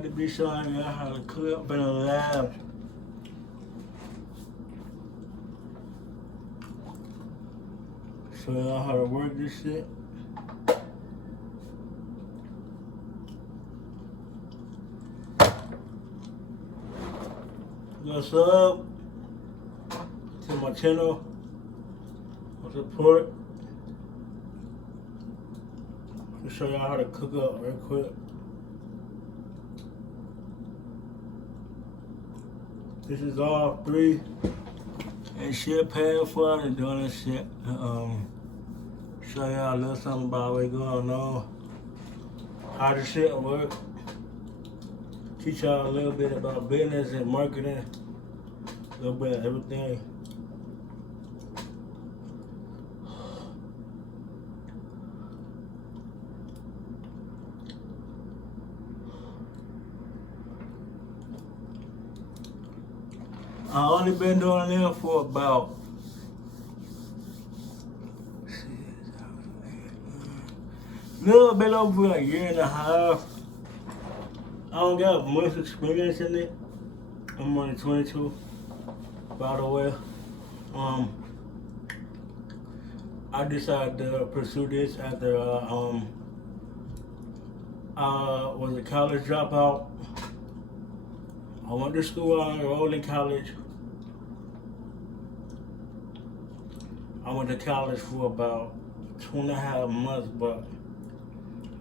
had to be showing you how to cook up in the lab. Show y'all how to work this shit. What's up to my channel? For support. To show y'all how to cook up real quick. This is all 3 and shit paid for and doing this shit. Show y'all a little something about what's going on, how the shit work. Teach y'all a little bit about business and marketing, a little bit of everything. I only been doing it for about little bit over a year and a half. I don't got much experience in it. I'm only 22, by the way. I decided to pursue this after I was a college dropout. I went to school, I enrolled in college. I went to college for about 2.5 months, but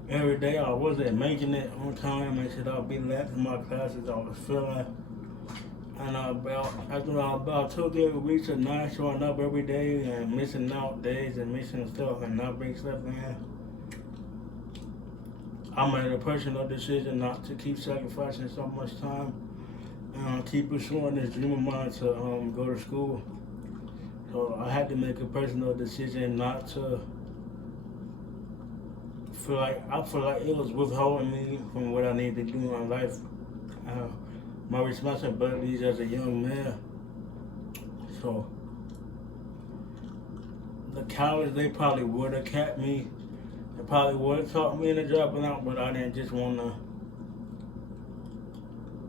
every day I wasn't making it on time and shit. I'd be late in my classes. I was feeling, and after about 2 or 3 weeks of not showing up every day and missing out days and missing stuff and not bringing stuff in, I made a personal decision not to keep sacrificing so much time and keep pursuing this dream of mine to go to school. So I had to make a personal decision not to I feel like it was withholding me from what I need to do in my life, my responsibilities as a young man. So the college, they probably would have kept me. They probably would have taught me in the dropping out, but I didn't just want to.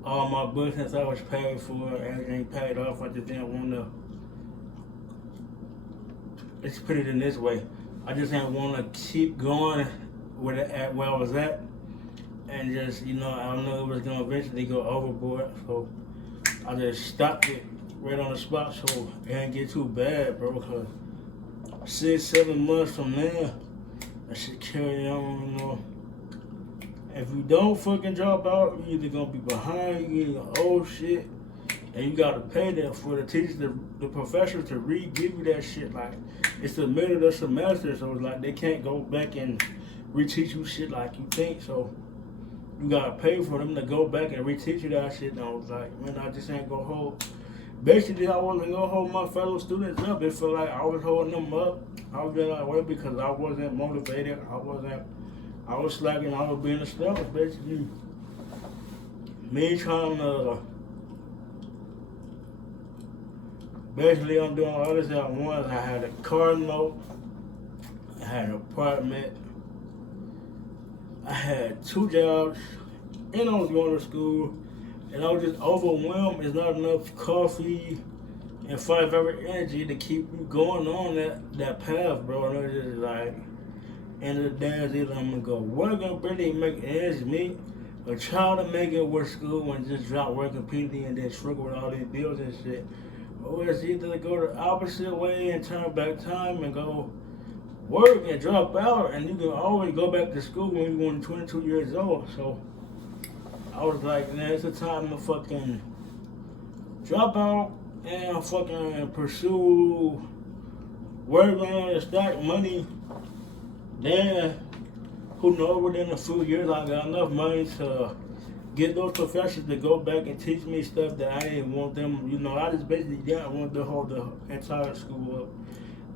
All my books since I was paid for, everything paid off. I just didn't want to. Let's put it in this way. I just didn't want to keep going with it at where I was at, and just, I know it was gonna eventually go overboard, so I just stopped it right on the spot so it didn't get too bad, bro. Because 6-7 months from now, I should carry on. If you don't fucking drop out, you're either gonna be behind, you're either owe shit, and you gotta pay them for the teachers, the professors to re-give you that shit. Like, it's the middle of the semester, so it's like they can't go back and reteach you shit like you think. So you gotta pay for them to go back and reteach you that shit. And I was like, man, I just ain't gonna hold. Basically, I wasn't gonna hold my fellow students up. It felt like I was holding them up. I was being like, well, because I wasn't motivated. I was slacking. I was being a slugger. Basically, me trying to. Basically, I'm doing all this at once. I had a car note. I had an apartment. I had 2 jobs. And I was going to school. And I was just overwhelmed. There's not enough coffee and five-hour energy to keep me going on that path, bro. And it was just like, end of the day, it's either I'm going to go work and really make ends meet, or try to make it with school and just drop work completely and then struggle with all these bills and shit. Or it's either to go the opposite way and turn back time and go work and drop out, and you can always go back to school when you're 22 years old. So I was like, man, it's a time to fucking drop out and fucking pursue work on and stack money. Then, who knows, within a few years I got enough money to get those professors to go back and teach me stuff that I didn't want them, I just basically didn't want to hold the entire school up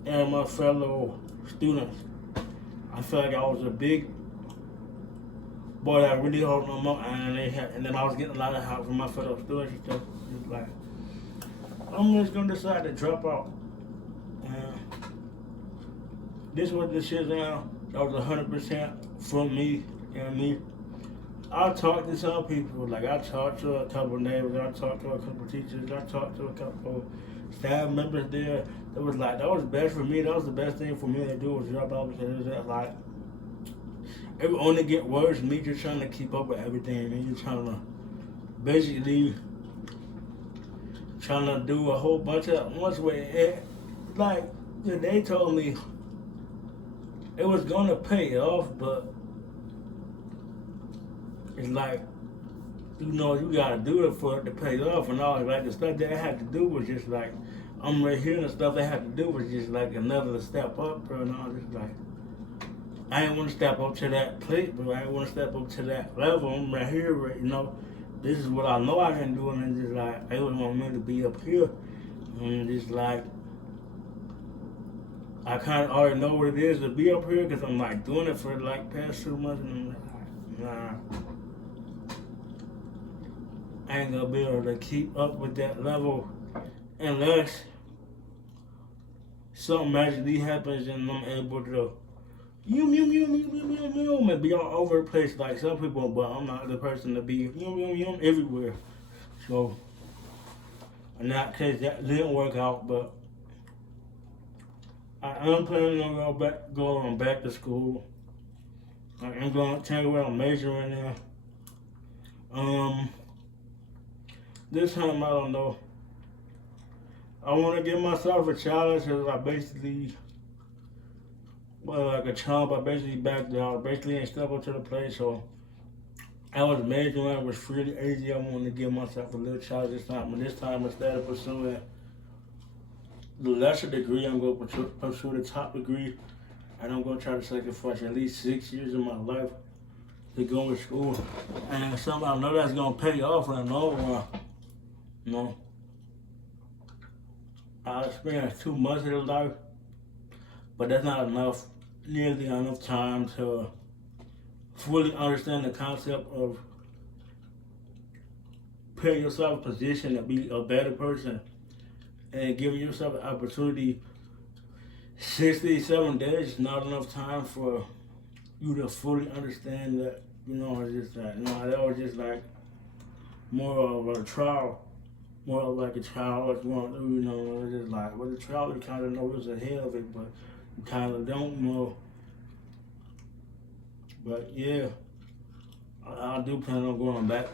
and my fellow students. I felt like I was a big boy that really held them up, and then I was getting a lot of help from my fellow students and stuff. It's like, I'm just gonna decide to drop out. This was the decision that was 100% from me and me. I talked to some people, like I talked to a couple of neighbors, I talked to a couple of teachers, I talked to a couple of staff members there. That was like, that was best for me. That was the best thing for me to do was drop out because it was just like, it would only get worse. Me just trying to keep up with everything, and you trying to basically trying to do a whole bunch of once with it. Like they told me it was gonna pay off, but it's like, you know, you gotta do it for it to pay off and all. Like the stuff that I had to do was just like, I'm right here, and the stuff I had to do was just like another step up, bro. And I was just like, I didn't want to step up to that plate, but I didn't want to step up to that level. I'm right here, right, you know. This is what I know I can do, and it's just like, I was want me to be up here. And it's like, I kind of already know what it is to be up here because I'm like doing it for like past 2 months, and I'm like, nah. I ain't gonna be able to keep up with that level unless something magically happens and I'm able to and be all over the place like some people, but I'm not the person to be everywhere. So in that case, that didn't work out, but I am planning on going back to school. I'm going to tell you what I'm majoring in. This time I don't know. I want to give myself a challenge because I basically, well, like a chump, I basically backed down. Basically ain't step up to the plate, so I was majoring. It was really easy. I wanted to give myself a little challenge this time. But this time, instead of pursuing the lesser degree, I'm going to pursue the top degree. And I'm going to try to sacrifice at least 6 years of my life to go to school. And somehow I know that's going to pay off in the long run. You know, I experienced 2 months of his life, but that's not enough, nearly enough time to fully understand the concept of putting yourself in a position to be a better person and giving yourself an opportunity. 67 days is not enough time for you to fully understand that, you know, it's just like, no, that was just like more of a trial. More of like a trial, what you want to do, you know, it's just like, well, the trial, you kind of know what's ahead of it, but you kind of don't know. But yeah, I do plan on going back